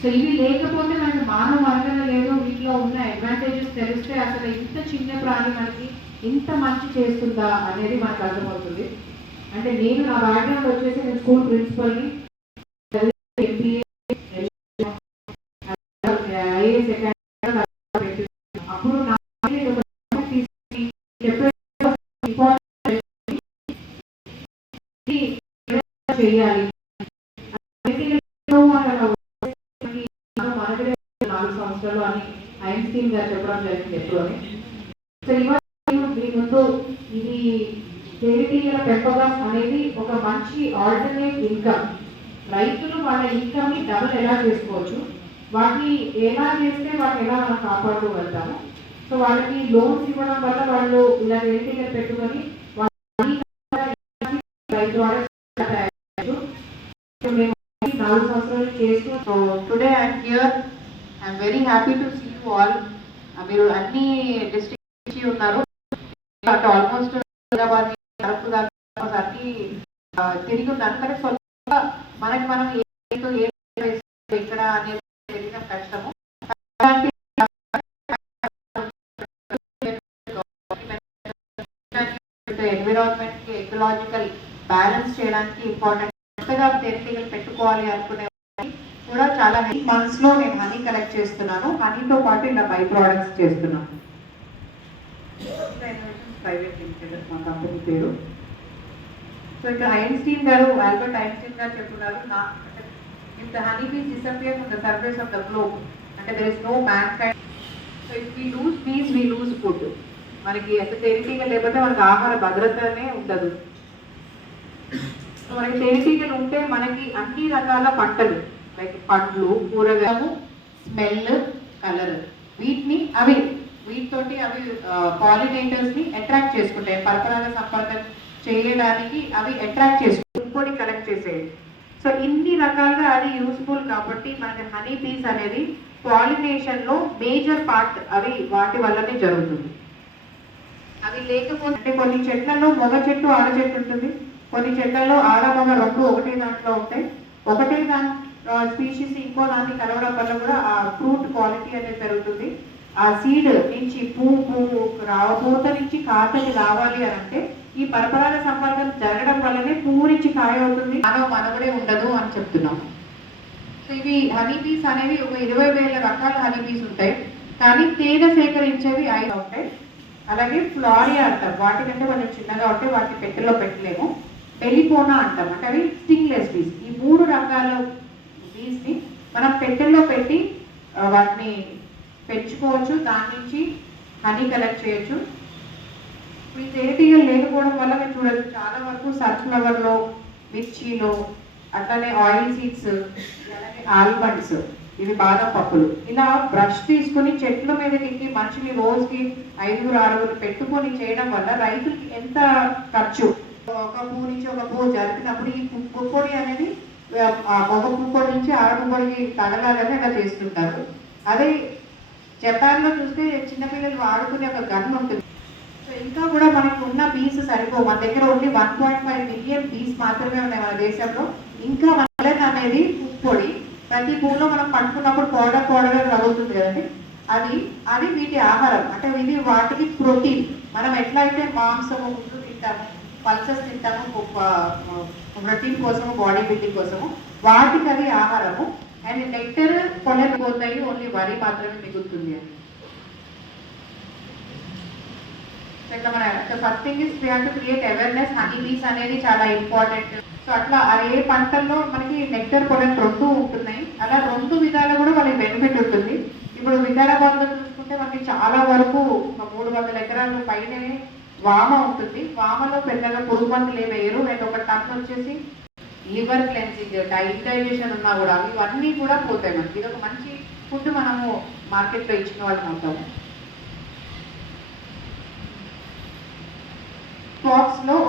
So ఇవి లేకపోతే మనకి మానవ వనరులు లేదు, వీటిలో ఉన్న అడ్వాంటేజెస్ తెలిస్తే అసలు ఇంత చిన్న ప్రాణి మనకి ఇంత మంచి చేస్తుందా అనేది మనకు అర్థమవుతుంది. అంటే నేను నా బ్యాక్గ్రౌండ్ వచ్చేసి నేను స్కూల్ ప్రిన్సిపల్ని, ఎంబీఏ, ఐఏఎస్ అకాడమీ, అప్పుడు నా చేయాలి 4 సంవత్సరాలు అని ఐన్స్టీన్ గారు చెప్పడం జరిగింది ఎప్పుడోని. సో ఇవాళ మీ ముందు ఇది తేనెటీగల పెంపకం అనేది ఒక మంచి ఆల్టర్నేట్ ఇన్కమ్. రైతులు వాళ్ళ ఇన్కమ్ ని డబుల్ ఎలా చేసుకోవచ్చు, వాటిని ఎలా చేస్తే వాటిని ఎలా మనం కాపాడుకోగలుగుతాము. సో వాళ్ళకి లోన్స్ ఇవ్వడం వల్ల వాళ్ళు ఇలా తేనెటీగలు పెట్టుకొని రైతు మేము 4 సంవత్సరాలు చేస్తూ. So today I'm here, I'm very happy to see you all. మీరు అన్ని డిస్ట్రిక్ట్ నుంచి ఉన్నారు, ఆల్మోస్ట్ హైదరాబాద్ అన్ని తిరిగి ఉన్నారు. కానీ స్వల్ప మనకి మనం ఎక్కడ అనేది తెలియడం కష్టము. ఎన్విరాన్మెంట్ కి ఎకలాజికల్ బ్యాలెన్స్ చేయడానికి ఇంపార్టెంట్ కొత్తగా తేనెటీగలు పెట్టుకోవాలి అనుకునే కూడా చాలా మంత్స్ లో నేను హనీ కలెక్ట్ చేస్తున్నాను. హనీతో పాటు ఇలా బై ప్రోడక్ట్స్ చేస్తున్నాను. ప్రైవేట్ లిమిటెడ్ మా కంపెనీ పేరు. సో ఇక్కడ ఐన్స్టీన్ గారు, ఆల్బర్ట్ ఐన్స్టీన్ గారు చెప్తున్నారు, if the honeybees disappear from the surface of the globe, అంటే there is no mankind. So if we lose bees, we lose food. మనకి అసలు తేనెటీగలు లేకపోతే మనకి ఆహార భద్రతనే ఉండదు. మనకి తేనెటీగలు ఉంటే మనకి అన్ని రకాల పంటలు లైక్ పండ్లు, కూరగాయలు, స్మెల్, కలర్, వీటితోటి అవి పాలినేటర్స్ ని అట్రాక్ట్ చేసుకుంటాయి. పరపరాగ సంపర్కం చేయడానికి అవి అట్రాక్ట్ చేసుకుంటాయి, ఇంకోటి కలెక్ట్ చేసేది. సో ఇన్ని రకాలుగా అది యూస్ఫుల్ కాబట్టి మనకి హనీ బీస్ అనేది పాలినేషన్ లో మేజర్ పార్ట్ అవి వాటి వల్లనే జరుగుతుంది. అవి లేకపోతే కొన్ని చెట్లలో మగ చెట్టు, ఆడ చెట్టు ఉంటుంది, కొన్ని చెట్లలో ఆడ మగ రెండు ఒకటే దాంట్లో ఉంటాయి. ఒకటే దాని స్పీషీస్ ఇంకో దాన్ని కలవడం వల్ల కూడా ఆ ఫ్రూట్ క్వాలిటీ అనేది పెరుగుతుంది. ఆ సీడ్ నుంచి పూత నుంచి కాతకి రావాలి అని అంటే ఈ పరపరాగ సంపర్కం జరగడం వల్లనే పువ్వు నుంచి కాయ అవుతుంది, మనవడే ఉండదు అని చెప్తున్నాం. సో ఇవి హనీబీస్ అనేవి ఒక 20,000 రకాల హనీబీస్ ఉంటాయి, కానీ తేనె సేకరించేవి 5 ఉంటాయి. అలాగే ఫ్లారియా అంటాం, వాటికంటే కొంచెం చిన్నగా ఉంటాయి, వాటిని పెట్టెలో పెట్టలేము. పెలిపోనా అంటాం, అంటే అవి స్టింగ్లెస్ బీస్. ఈ 3 రకాల బీస్ ని మనం పెట్టెల్లో పెట్టి వాటిని పెంచుకోవచ్చు, దాని నుంచి హనీ కలెక్ట్ చేయొచ్చు. మీ తేనెటీగలు లేకపోవడం వల్ల మీరు చూడొచ్చు చాలా వరకు సన్ఫ్లవర్ లో, మిర్చిలో, అట్లానే ఆయిల్ సీడ్స్, అలాగే ఆల్మండ్స్, ఇవి బాదం పప్పులు, ఇలా బ్రష్ తీసుకుని చెట్ల మీదకి ఎక్కి మనుషులు రోజుకి 5-6 పెట్టుకొని చేయడం వల్ల రైతులకి ఎంత ఖర్చు. ఒక పువ్వు నుంచి ఒక పువ్వు జరిపినప్పుడు ఈ పుప్పొడి అనేది ఒక పుప్పొడి నుంచి ఆడ పుప్పొడికి తగలాలని అలా చేస్తుంటారు. అదే జపాన్లో చూస్తే చిన్నపిల్లలు వాడుకునే ఒక గన్ ఉంటుంది. సో ఇంకా కూడా మనకు ఉన్న బీస్ సరిపో, మన దగ్గర ఓన్లీ 1.5 మిలియన్ బీస్ మాత్రమే ఉన్నాయి మన దేశంలో. ఇంకా మలన్ అనేది పుప్పొడి ప్రతి పువ్వులో మనం పట్టుకున్నప్పుడు పౌడర్ తగులుతుంది కదండి, అది వీటి ఆహారం. అంటే ఇది వాటికి ప్రోటీన్. మనం ఎట్లయితే మాంసము, గుడ్లు తింటాము, పల్సెస్ తింటాము ప్రోటీన్ కోసము, బాడీ బిల్డింగ్ కోసము, వాటికి అది ఆహారము. అండ్ నెక్టర్ కొనకపోతాయి, ఓన్లీ వరి మాత్రమే మిగులుతుంది అని. ఇట్లా మన first thing is we have to create awareness. Honey bees అనేది చాలా ఇంపార్టెంట్. సో అట్లా ఏ పంటల్లో మనకి నెక్టర్ పొలన్ 2 ఉంటున్నాయి, అలా 2 విధాలు కూడా మనకి బెనిఫిట్ ఉంటుంది. ఇప్పుడు వికారాబాద్లో చూసుకుంటే మనకి చాలా వరకు 300 ఎకరాల పైనే వామ ఉంటుంది. వామలో పెద్దగా పురుగు మందులు ఏమి వేయరు. అండ్ ఒక టన్ వచ్చేసి లివర్ క్లెన్సింగ్, డైజెషన్ ఉన్నా కూడా ఇవన్నీ కూడా పోతాయి మనకి. ఇది ఒక మంచి ఫుడ్ మనము మార్కెట్లో ఇచ్చిన వాళ్ళం అవుతాము.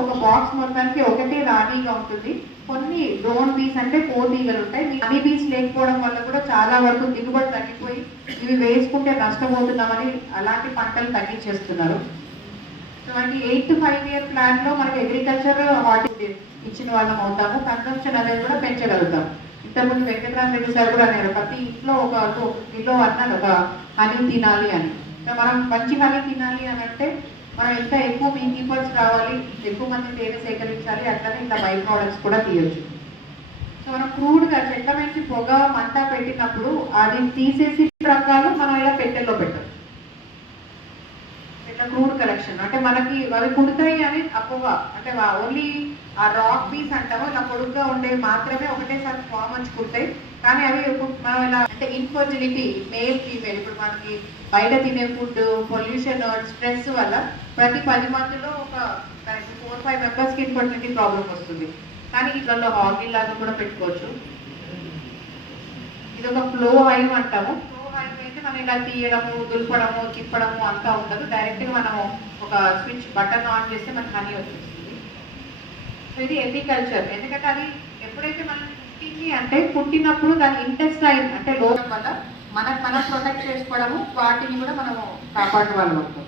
ఒక బాక్స్ మొత్తానికి ఒకటే రాణిగా ఉంటుంది. కొన్ని డ్రోన్ బీస్ అంటే పోతీగలు ఉంటాయి. హనీ బీస్ లేకపోవడం వల్ల కూడా చాలా వరకు దిగుబడి తగ్గిపోయి ఇవి వేసుకుంటే నష్టపోతున్నామని అలాంటి పంటలు తగ్గించేస్తున్నారు. సో మనకి 8 to 5 year ప్లాన్ లో మనకి అగ్రికల్చర్ హార్టికల్చర్ ఇచ్చిన వాళ్ళం అవుతాము. కన్సంప్షన్ అనేది కూడా పెంచగలుగుతాం. ఇంతకుముందు వెంకటరామ రెడ్డి సార్ కూడా అన్నారు ప్రతి ఇంట్లో ఒక కిలో అన్నారు ఒక హనీ తినాలి అని. మనం మంచి హనీ తినాలి అని అంటే మనం ఎంత ఎక్కువ బీ కీపర్స్ రావాలి, ఎక్కువ మంది తేనె సేకరించాలి, అట్లనే ఇంకా బై ప్రోడక్ట్స్ కూడా తీయొచ్చు. సో మనం క్రూడ్గా చెట్ల నుంచి పొగ మంట పెట్టినప్పుడు అది తీసేసి రకాలు మనం ఇలా పెట్టెల్లో పెట్టచ్చు. ఇట్లా క్రూడ్ కలెక్షన్ అంటే మనకి అవి కుడతాయి అని అపోగా, అంటే ఓన్లీ ఆ రాక్ పీస్ అంటాము ఇలా పొడుగ్గా ఉండేవి మాత్రమే ఒకటేసారి ఫామ్ వచ్చి కుడతాయి. కానీ అవి మనం ఇలా అంటే ఇన్ఫర్టిలిటీ మేల్ ఫీమేల్, ఇప్పుడు మనకి బయట తినే ఫుడ్, పొల్యూషన్, స్ట్రెస్ వల్ల ప్రతి 10 మందిలో ఒక 4-5 మెంబర్స్కి ఇన్ఫర్టిలిటీ ప్రాబ్లం వస్తుంది. కానీ ఇట్లలో హార్గిల్ లాగా కూడా పెట్టుకోవచ్చు. ఇది ఒక ఫ్లో హైవ్ అంటాము. ఫ్లో హైవ్ అయితే మనం ఇలా తీయడము, దులపడము, తిప్పడము అంతా ఉండదు. డైరెక్ట్గా మనము ఒక స్విచ్ బటన్ ఆన్ చేస్తే మనకి హనీ వచ్చేస్తుంది. సో ఇది ఎపికల్చర్. ఎందుకంటే అది ఎప్పుడైతే మనం పుట్టింది అంటే పుట్టినప్పుడు దాని ఇంటెస్టైన్ అంటే లోపల వల్ల మనం ప్రొటెక్ట్ చేసుకోవడము, వాటిని కూడా మనము కాపాడుకోవాలి అవుతాం.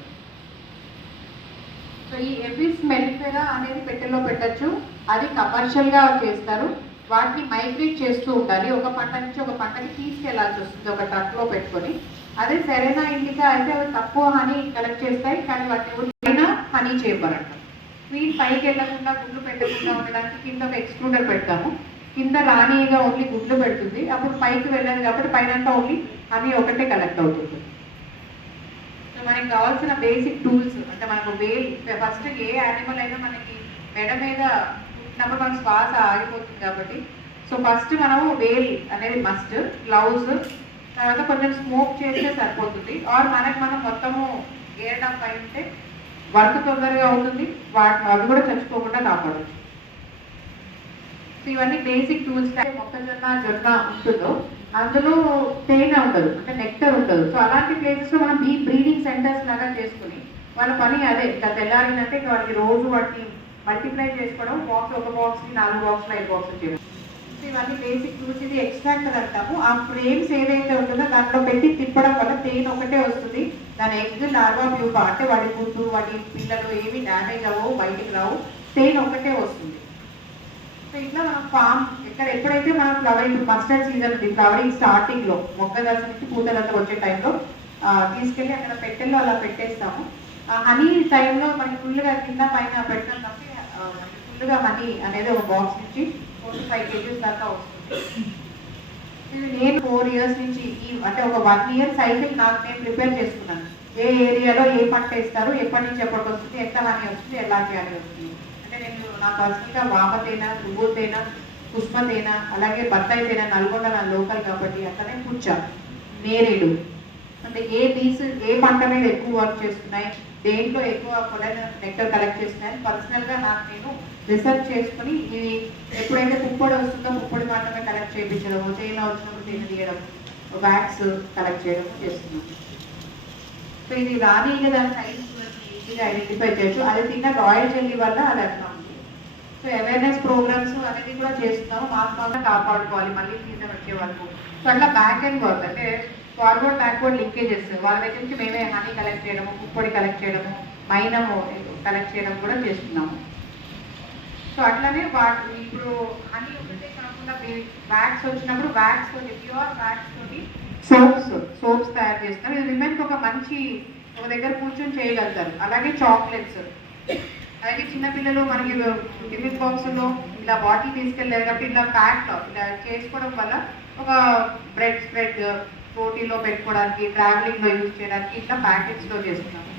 సో ఈ ఎపిస్ మెలిఫెరా అనేది పెట్టెలో పెట్టచ్చు. అది కమర్షియల్గా చేస్తారు. వాటిని మైగ్రేట్ చేస్తూ ఉండాలి. ఒక పంట నుంచి ఒక పంటకి తీసుకెళ్లాల్సి వస్తుంది ఒక ట్రక్లో పెట్టుకొని. అదే సెరెనా ఇండికా అయితే అవి తక్కువ హనీ కలెక్ట్ చేస్తాయి, కానీ వాటిని పైన హనీ చేపర్ అంటాం. వీటి పైకి వెళ్ళకుండా గుడ్లు పెట్టకుండా ఉండడానికి కింద ఒక ఎక్స్ట్రూడర్ పెడతాము. కింద రాణిగా ఓన్లీ గుడ్లు పెడుతుంది, అప్పుడు పైకి వెళ్ళదు కాబట్టి పైన ఓన్లీ హనీ ఒకటే కలెక్ట్ అవుతుంది. సో మనకి కావాల్సిన బేసిక్ టూల్స్ అంటే మనకు ఫస్ట్ ఏ యానిమల్ అయినా మనకి మెడ మీద పుట్టినప్పుడు మనకు శ్వాస ఆగిపోతుంది కాబట్టి సో ఫస్ట్ మనము వేల్ అనేది మస్ట్, గ్లౌజ్, తర్వాత కొంచెం స్మోక్ చేస్తే సరిపోతుంది. ఆర్ మనం మొత్తము ఏరడం పై ఉంటే వర్క్ తొందరగా అవుతుంది, అవి కూడా చచ్చిపోకుండా కాపాడచ్చు. సో ఇవన్నీ బేసిక్ టూల్స్. మొక్కజొన్న జొన్న ఉంటుందో అందులో తేనె ఉండదు, అంటే నెక్టర్ ఉండదు. సో అలాంటి ప్లేసెస్లో మనం బ్రీడింగ్ సెంటర్స్ లాగా చేసుకుని వాళ్ళ పని అదే ఇంకా తెల్లారిందంటే ఇంకా వాళ్ళకి రోజు వాటిని మల్టిప్లై చేసుకోవడం, ఒక బాక్స్కి 4 బాక్స్లు 5 బాక్స్లు చేయడం. సో ఇవన్నీ బేసిక్ టూల్స్. ఇది ఎక్స్ట్రాక్టర్ అంటాము. ఆ ఫ్రేమ్స్ ఏదైతే ఉంటుందో దాంట్లో పెట్టి తిప్పడం వల్ల తేనె ఒకటే వస్తుంది. దాని ఎగ్, లార్వా, ప్యూపా అంటే వాటి గుడ్డు, వాటి పిల్లలు ఏమి డ్యామేజ్ అవ్వవు, బయటికి రావు, తేనె ఒకటే వస్తుంది. సో ఇట్లా మనం ఫామ్ ఎప్పుడైతే మనం ఫ్లవరింగ్ మస్టర్డ్ సీజన్ ఉంది, ఫ్లవరింగ్ స్టార్టింగ్లో మొక్క దశ నుంచి పూత దశ వచ్చే టైంలో తీసుకెళ్ళి అక్కడ పెట్టెల్లో అలా పెట్టేస్తాము. హనీ టైంలో మనకి ఫుల్గా కింద పైన పెట్టడం తప్పి ఫుల్గా హనీ అనేది ఒక బాక్స్ నుంచి 4-5 kgs దాకా వస్తుంది. నేను 4 years నుంచి అంటే ఒక 1 year సైకిల్ నాకు నేను ప్రిపేర్ చేసుకున్నాను. ఏ ఏరియాలో ఏ పంట వేస్తారు, ఎప్పటి నుంచి ఎప్పటికి వస్తుంది, ఎంత హనీ వస్తుంది, ఎలాంటి హనీ వస్తుంది. అంటే నేను నా పర్సనల్గా వామ తేనె, పువ్వు తేనె, పుష్ప తేనె, అలాగే బత్తాయి తేనె, నల్గొండ నా లోకల్ కాబట్టి అట్లనే పుచ్చ, నేరేడు, అంటే ఏ బీస్ ఏ పంట మీద ఎక్కువ వర్క్ చేస్తున్నాయి, దేంట్లో ఎక్కువ పొలైన్ నెక్టర్ కలెక్ట్ చేస్తున్నాయని పర్సనల్గా నేను రీసెర్చ్ చేసుకుని ఇవి ఎప్పుడైతే పుప్పొడి వస్తుందో పుప్పొడి మాత్రమే కలెక్ట్ చేయించడము, తేనె వచ్చినప్పుడు తేనె తీయడం, వ్యాక్స్ కలెక్ట్ చేయడము చేస్తున్నాము. సో ఇది రాణిగా దాని సైజ్ ఈజీగా ఐడెంటిఫై చేయొచ్చు. అది తిన్న రాయల్ జెల్లీ వల్ల అది అట్లా ఉంది. సో అవేర్నెస్ ప్రోగ్రామ్స్ అనేది కూడా చేస్తున్నాము. మాకు కాపాడుకోవాలి మళ్ళీ సీజన్ వచ్చే వరకు. సో అట్లా బ్యాక్ అండ్ వర్క్ అంటే ఫార్వర్డ్ బ్యాక్వర్డ్ లింకేజెస్ వాళ్ళ దగ్గర నుంచి మేమే హనీ కలెక్ట్ చేయడము, పుప్పొడి కలెక్ట్ చేయడము, మైనము కలెక్ట్ చేయడం కూడా చేస్తున్నాము. సో అట్లనే ఇప్పుడు హనీ ఒకటే కాకుండా వ్యాక్స్ వచ్చినప్పుడు వ్యాక్స్ తోటి ప్యూర్ వ్యాక్స్ తోటి సోప్స్ తయారు చేస్తారు. ఇది విమెన్కి ఒక మంచి ఒక దగ్గర కూర్చొని చేయగలుగుతారు. అలాగే చాక్లెట్స్, అలాగే చిన్నపిల్లలు మనకి టిఫిన్ బాక్స్లో ఇలా బాటిల్ తీసుకెళ్ళారు కాబట్టి ఇలా ప్యాక్లో ఇలా చేసుకోవడం వల్ల ఒక బ్రెడ్ స్ప్రెడ్ రోటీలో పెట్టుకోవడానికి, ట్రావెలింగ్లో యూజ్ చేయడానికి ఇట్లా ప్యాకెట్స్లో చేస్తున్నాము.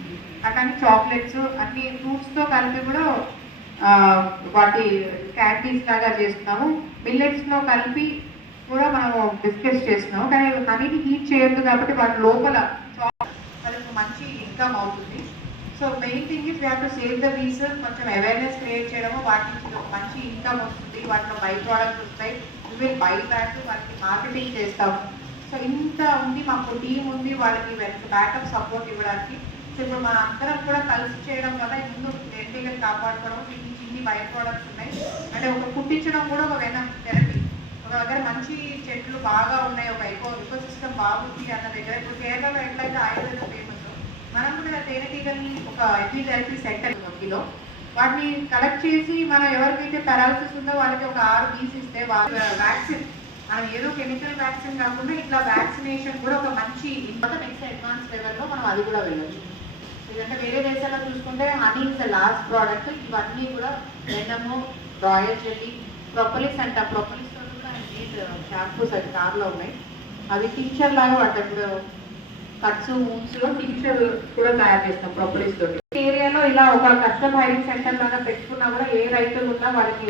అట్లానే చాక్లెట్స్ అన్ని ఫ్రూట్స్తో కలిపి కూడా వాటి క్యాండీస్ లాగా చేస్తున్నాము. మిల్లెట్స్లో కలిపి కూడా మనము బిస్కెట్స్ చేస్తున్నాము. కానీ హనీని హీట్ చేయొద్దు కాబట్టి వాటి లోపల వాళ్ళకి మంచి ఇన్కమ్ అవుతుంది. So main thing is we have to save the బీస్. కొంచెం అవేర్నెస్ క్రియేట్ చేయడము, వాటి నుంచి మంచి ఇన్కమ్ వస్తుంది, వాటిలో బై ప్రోడక్ట్స్ వస్తాయి, వీ బై బ్యాక్, వాటికి మార్కెటింగ్ చేస్తాము. సో ఇంత ఉంది, మాకు టీం ఉంది వాళ్ళకి బ్యాకప్ సపోర్ట్ ఇవ్వడానికి. సో ఇప్పుడు మన అందరం కూడా కలిసి చేయడం వల్ల ముందు రెండేళ్ళని కాపాడుకోవడం, చిన్ని చిన్ని బై ప్రోడక్ట్స్ ఉన్నాయి. అంటే ఒక పుట్టించడం కూడా ఒక థెరపీ. ఒక దగ్గర మంచి చెట్లు బాగా ఉన్నాయి, ఒక ఎకో సిస్టమ్ బాగుంది అన్న దగ్గర ఇప్పుడు కేరళలో ఎట్లయితే ఆయుర్వేదం ఫేమస్, మనం కూడా తేనెటీగల్ని ఒక ఎపిథెరపీ సెంటర్ లో వాటిని కలెక్ట్ చేసి మనం ఎవరికైతే పెరాలసిస్ ఉందో వాళ్ళకి ఒక 6 బీస్ ఇస్తే వాళ్ళు వ్యాక్సిన్ మనం ఏదో కెమికల్ వ్యాక్సిన్ కాకుండా ఇట్లా వ్యాక్సినేషన్ కూడా ఒక మంచి నెక్స్ట్ అడ్వాన్స్ లెవెల్లో మనం అది కూడా వెళ్ళచ్చు. ఎందుకంటే వేరే దేశాల్లో చూసుకుంటే honey is the last product. ఇవన్నీ కూడా వెనము, రాయల్ జెల్లీ, ప్రొపలిస్ అంట. ప్రొపలిస్ కూడా షాంపూస్ అది కార్లో ఉన్నాయి. అవి టించర్ లాగా వాటి ఇప్పుడు కట్స్ మూవ్స్ లో టించర్ కూడా తయారు చేస్తాం ప్రొపలిస్ తోటి. ఏరియాలో ఇలా ఒక కస్టమ్ హైరింగ్ సెంటర్ లాగా పెట్టుకున్నా కూడా ఏ రైతులు ఉన్నా వాళ్ళకి